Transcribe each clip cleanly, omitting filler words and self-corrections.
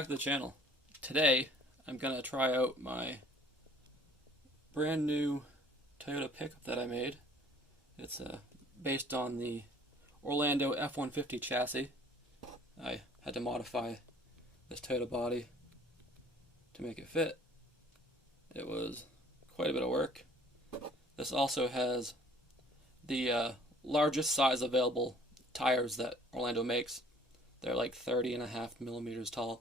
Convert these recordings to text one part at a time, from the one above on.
back to the channel. Today, I'm going to try out my brand new Toyota pickup that I made. It's based on the Orlandoo F-150 chassis. I had to modify this Toyota body to make it fit. It was quite a bit of work. This also has the largest size available tires that Orlandoo makes. They're like 30.5 millimeters tall,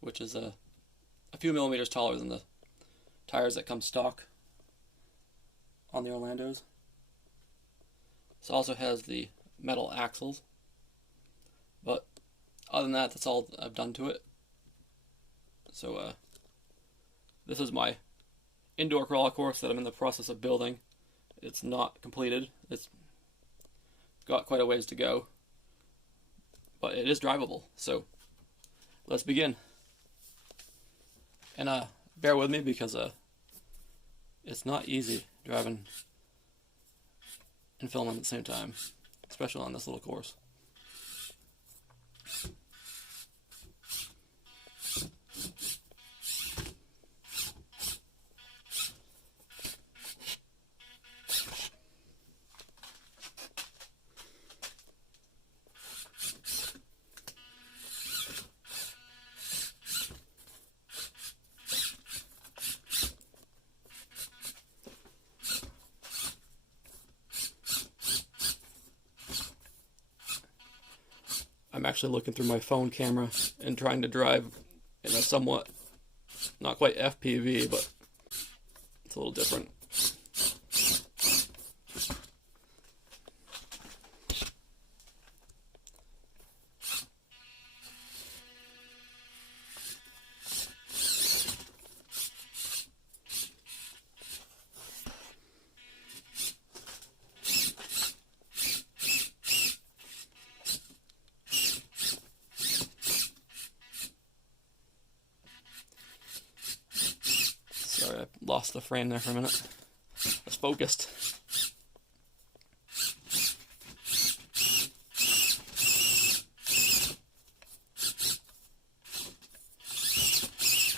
which is a few millimeters taller than the tires that come stock on the Orlandoos. This also has the metal axles, but other than that, that's all I've done to it. So this is my indoor crawl course that I'm in the process of building. It's not completed. It's got quite a ways to go, but it is drivable. So let's begin. And bear with me because it's not easy driving and filming at the same time, especially on this little course. I'm actually looking through my phone camera and trying to drive in a somewhat, not quite FPV, but it's a little different. Sorry, I lost the frame there for a minute. I was focused.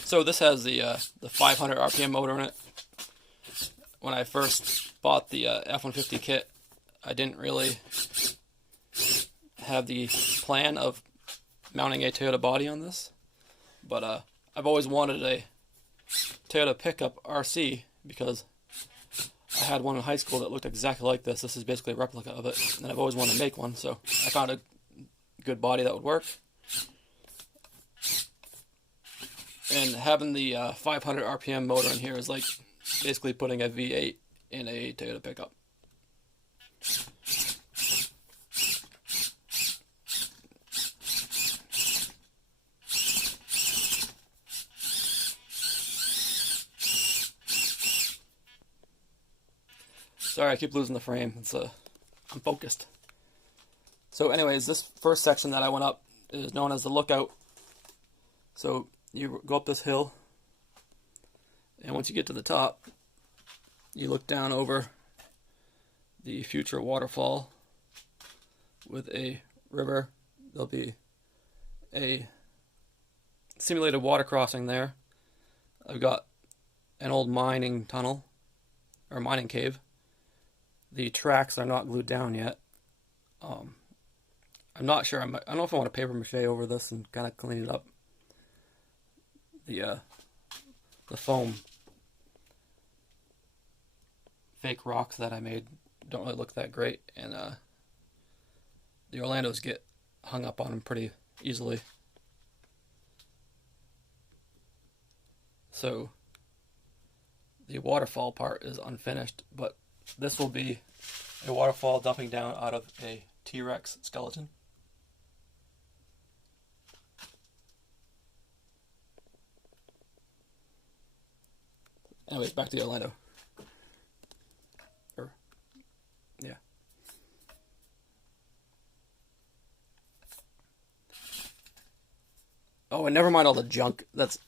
So this has the 500 RPM motor in it. When I first bought the F-150 kit, I didn't really have the plan of mounting a Toyota body on this, but I've always wanted a Toyota pickup RC because I had one in high school that looked exactly like this. This is basically a replica of it, and I've always wanted to make one, so I found a good body that would work. And having the 500 RPM motor in here is like basically putting a V8 in a Toyota pickup. Sorry, I keep losing the frame. I'm focused. So anyways, this first section that I went up is known as the lookout. So you go up this hill, and once you get to the top, you look down over the future waterfall with a river. There'll be a simulated water crossing there. I've got an old mining tunnel, or mining cave. The tracks are not glued down yet. I'm not sure. I don't know if I want to paper mache over this and kind of clean it up. The foam fake rocks that I made don't really look that great, and the Orlandoos get hung up on them pretty easily. So the waterfall part is unfinished, but this will be a waterfall dumping down out of a T-Rex skeleton. Anyways, back to the Orlandoo. Yeah. Oh, and never mind all the junk that's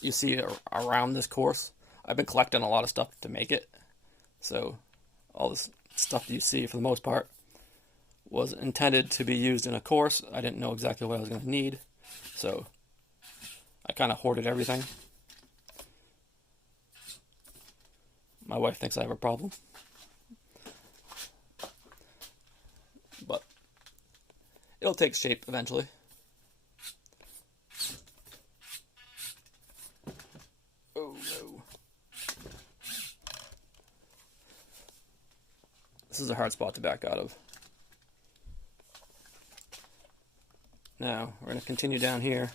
you see around this course. I've been collecting a lot of stuff to make it. So all this stuff that you see, for the most part, was intended to be used in a course. I didn't know exactly what I was going to need, so I kind of hoarded everything. My wife thinks I have a problem. But it'll take shape eventually. Oh no. This is a hard spot to back out of. Now, we're going to continue down here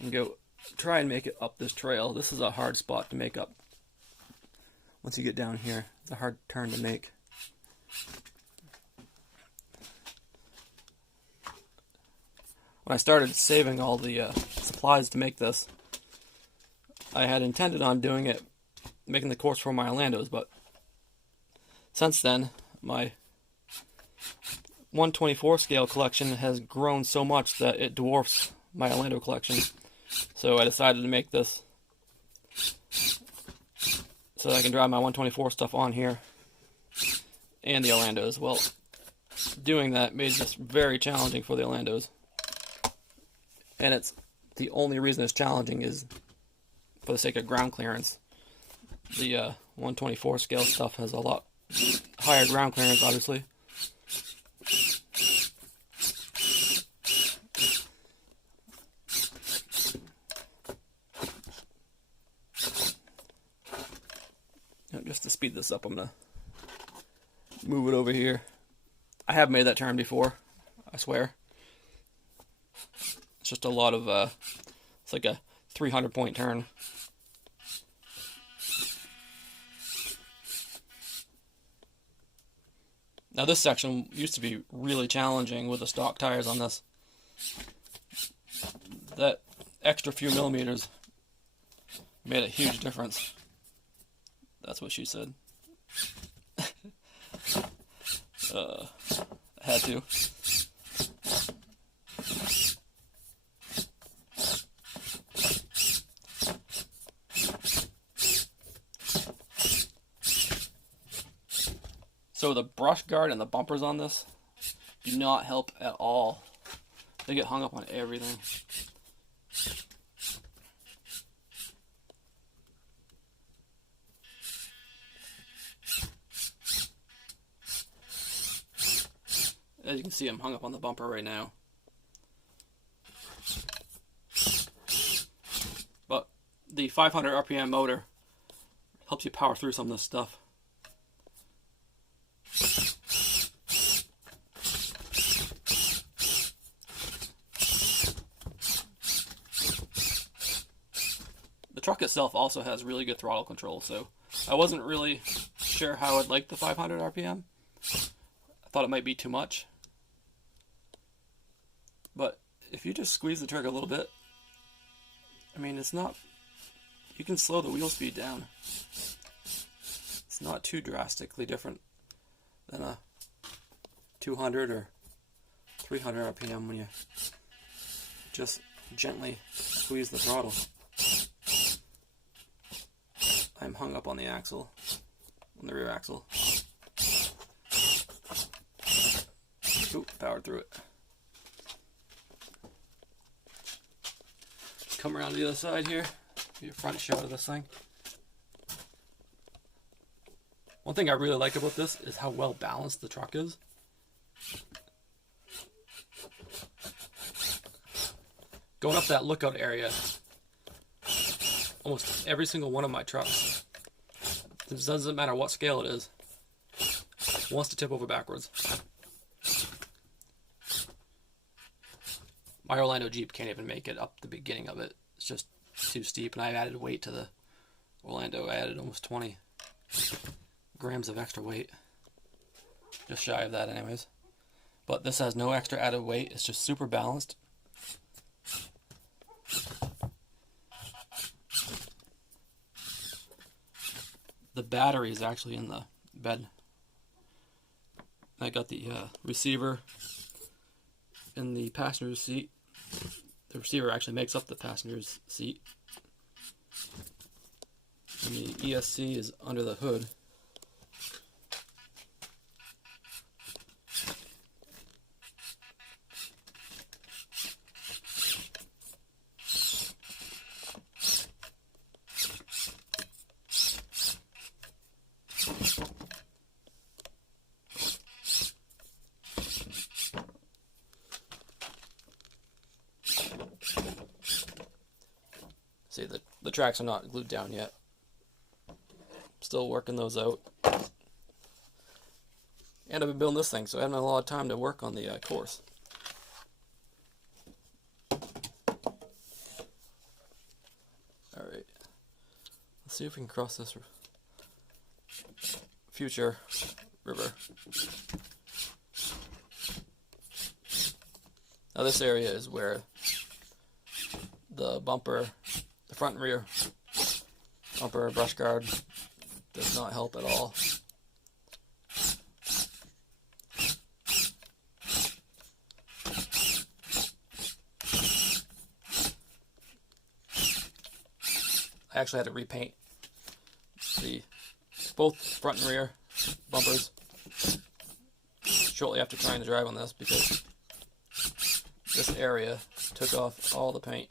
and go try and make it up this trail. This is a hard spot to make up. Once you get down here, it's a hard turn to make. When I started saving all the supplies to make this, I had intended on doing it, making the course for my Orlandos, but since then, my 124 scale collection has grown so much that it dwarfs my Orlando collection. So I decided to make this so that I can drive my 124 stuff on here and the Orlandos. Well, doing that made this very challenging for the Orlandos. And it's the only reason it's challenging is for the sake of ground clearance. The 124 scale stuff has a lot higher ground clearance, obviously. Just to speed this up, I'm going to move it over here. I have made that turn before, I swear. It's just a lot of, it's like a 300 point turn. Now this section used to be really challenging with the stock tires on this. That extra few millimeters made a huge difference. That's what she said. I had to. So the brush guard and the bumpers on this do not help at all. They get hung up on everything. As you can see, I'm hung up on the bumper right now. But the 500 RPM motor helps you power through some of this stuff. The truck itself also has really good throttle control, so I wasn't really sure how I'd like the 500 RPM. I thought it might be too much. But if you just squeeze the trigger a little bit, I mean, it's not, you can slow the wheel speed down. It's not too drastically different than a 200 or 300 RPM when you just gently squeeze the throttle. I'm hung up on the axle, on the rear axle. Ooh, powered through it. Come around to the other side here, your front shot of this thing. One thing I really like about this is how well balanced the truck is. Going up that lookout area, almost every single one of my trucks, it doesn't matter what scale it is, wants to tip over backwards. My Orlando Jeep can't even make it up the beginning of it. It's just too steep, and I added weight to the Orlando. I added almost 20 grams of extra weight. Just shy of that anyways. But this has no extra added weight. It's just super balanced. The battery is actually in the bed. I got the receiver in the passenger seat. The receiver actually makes up the passenger's seat. And the ESC is under the hood. tracks are not glued down yet. Still working those out. And I've been building this thing, so I haven't had a lot of time to work on the course. Alright. Let's see if we can cross this future river. Now this area is where the bumper, the front and rear bumper brush guard does not help at all. I actually had to repaint both front and rear bumpers shortly after trying to drive on this because this area took off all the paint.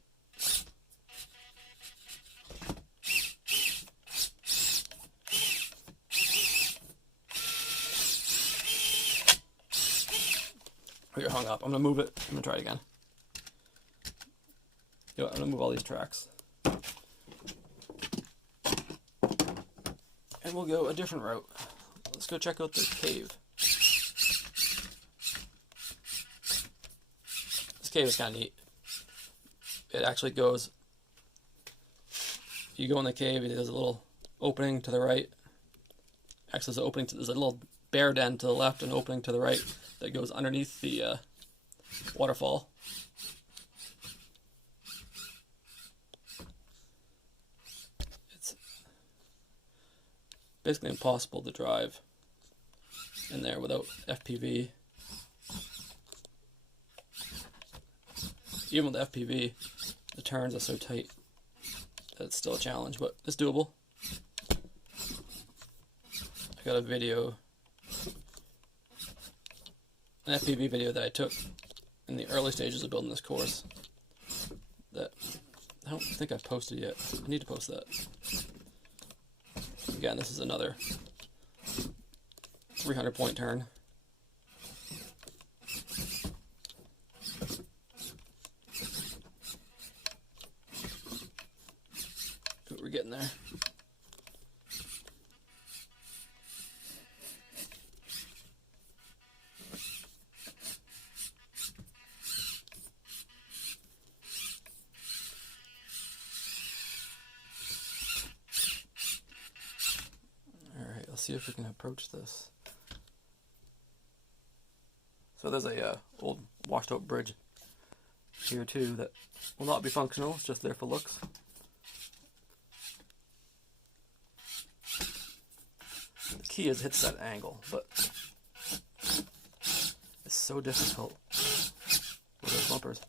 You're hung up. I'm gonna move it. I'm gonna try it again. You know what, I'm gonna move all these tracks. And we'll go a different route. Let's go check out the cave. This cave is kind of neat. It actually goes, you go in the cave, there's a little opening to the right. Actually, there's a little bear den to the left and opening to the right that goes underneath the waterfall. It's basically impossible to drive in there without FPV. Even with FPV, the turns are so tight that it's still a challenge, but it's doable. I got a video, an FPV video that I took in the early stages of building this course that I don't think I've posted yet. I need to post that. Again, this is another 300-point turn. We're getting there. Alright, let's see if we can approach this. So there's a old washed out bridge here too that will not be functional, it's just there for looks. The key is hits that angle, but it's so difficult with those bumpers.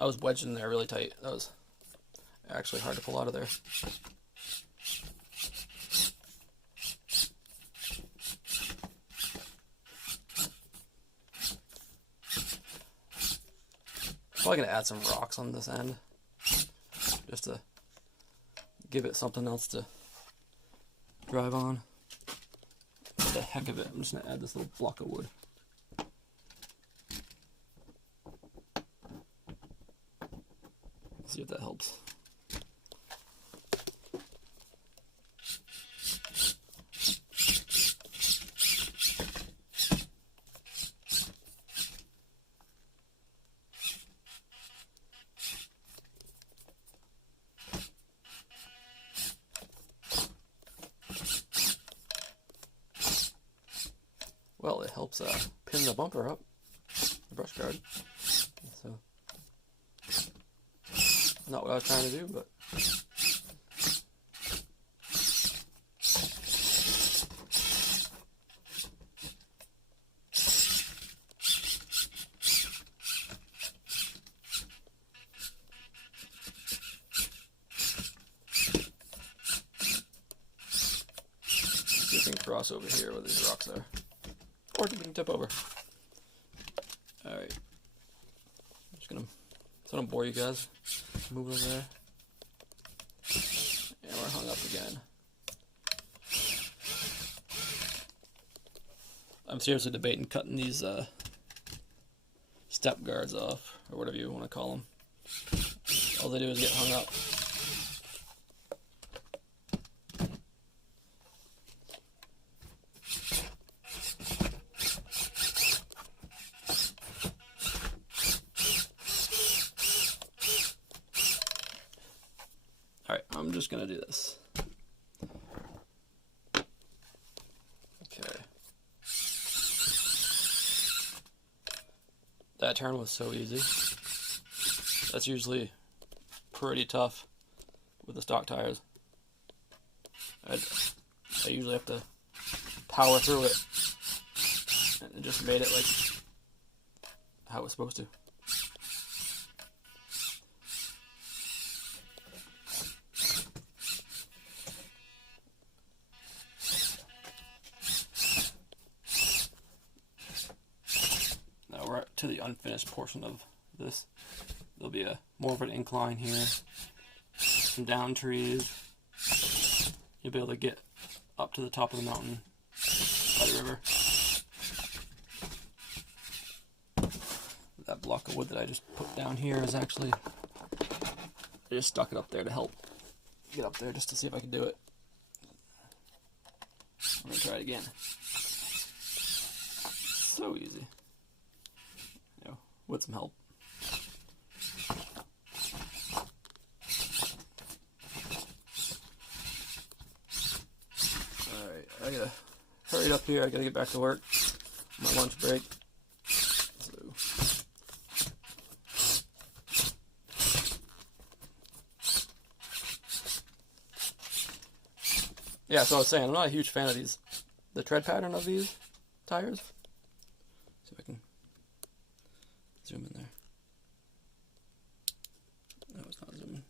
I was wedged in there really tight. That was actually hard to pull out of there. Probably gonna add some rocks on this end, just to give it something else to drive on. For the heck of it, I'm just gonna add this little block of wood. See if that helps. Well, it helps pin the bumper up, the brush guard. So, not what I was trying to do, but see if we can cross over here where these rocks are. Or we can tip over. Alright. I'm just gonna, so I don't bore you guys. Move over there. And we're hung up again. I'm seriously debating cutting these step guards off, or whatever you want to call them. All they do is get hung up. Alright, I'm just going to do this. Okay. That turn was so easy. That's usually pretty tough with the stock tires. I usually have to power through it, and it just made it like how it was supposed to. Now we're to the unfinished portion of this. There'll be more of an incline here, some down trees. You'll be able to get up to the top of the mountain by the river. That block of wood that I just put down here is actually, I just stuck it up there to help get up there just to see if I can do it. I'm going to try it again. So easy. You know, with some help. Alright, I gotta hurry up here. I gotta get back to work. My lunch break. Yeah, so I was saying, I'm not a huge fan of the tread pattern of these tires. See if I can zoom in there. No, it's not zooming.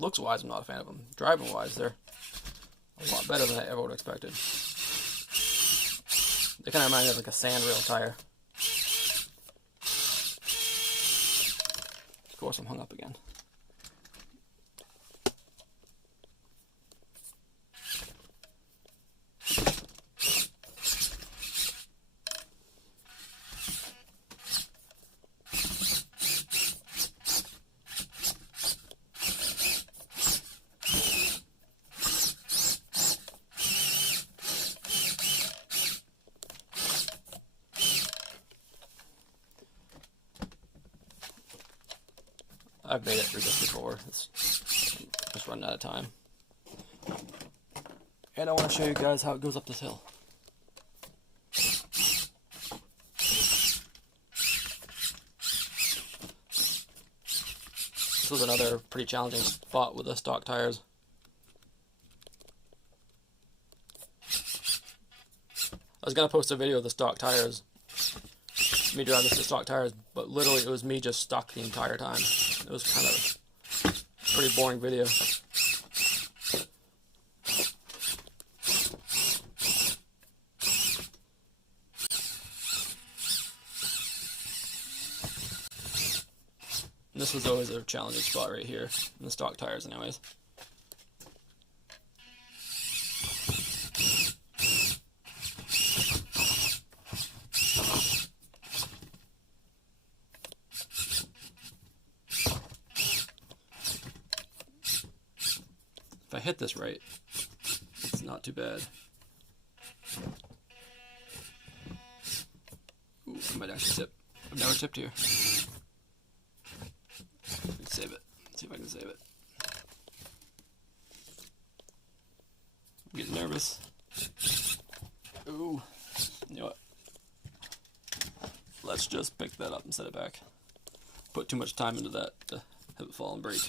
Looks wise, I'm not a fan of them. Driving wise, they're a lot better than I ever would have expected. They kind of remind me of like a sand rail tire. Of course, I'm hung up again. I've made it through this before. It's just running out of time. And I want to show you guys how it goes up this hill. This was another pretty challenging spot with the stock tires. I was going to post a video of the stock tires, me driving this to stock tires, but literally it was me just stuck the entire time. It was kind of a pretty boring video. And this was always a challenging spot right here, in the stock tires anyways. If I hit this right, it's not too bad. Ooh, I might actually tip. I've never tipped here. Save it. See if I can save it. I'm getting nervous. Ooh. You know what? Let's just pick that up and set it back. Put too much time into that to have it fall and break.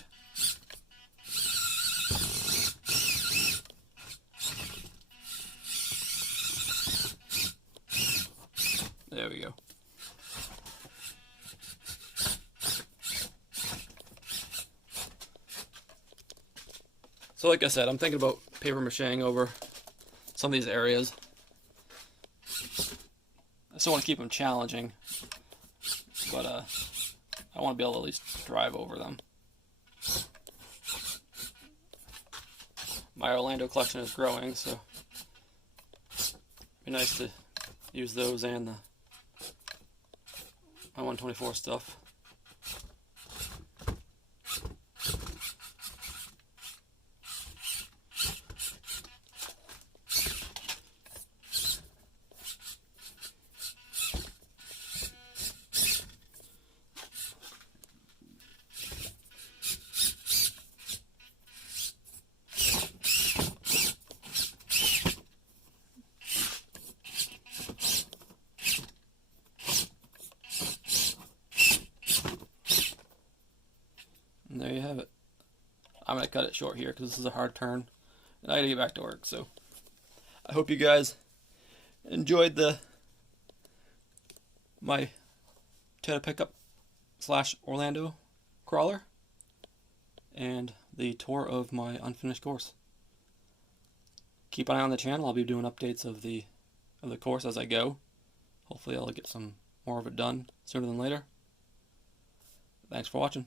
There we go. So like I said, I'm thinking about paper macheing over some of these areas. I still want to keep them challenging, but I want to be able to at least drive over them. My Orlandoo collection is growing, so Be nice to use those and the my 124 stuff. And there you have it. I'm going to cut it short here because this is a hard turn and I got to get back to work. So I hope you guys enjoyed my Toyota pickup / Orlandoo crawler and the tour of my unfinished course. Keep an eye on the channel. I'll be doing updates of the course as I go. Hopefully I'll get some more of it done sooner than later. Thanks for watching.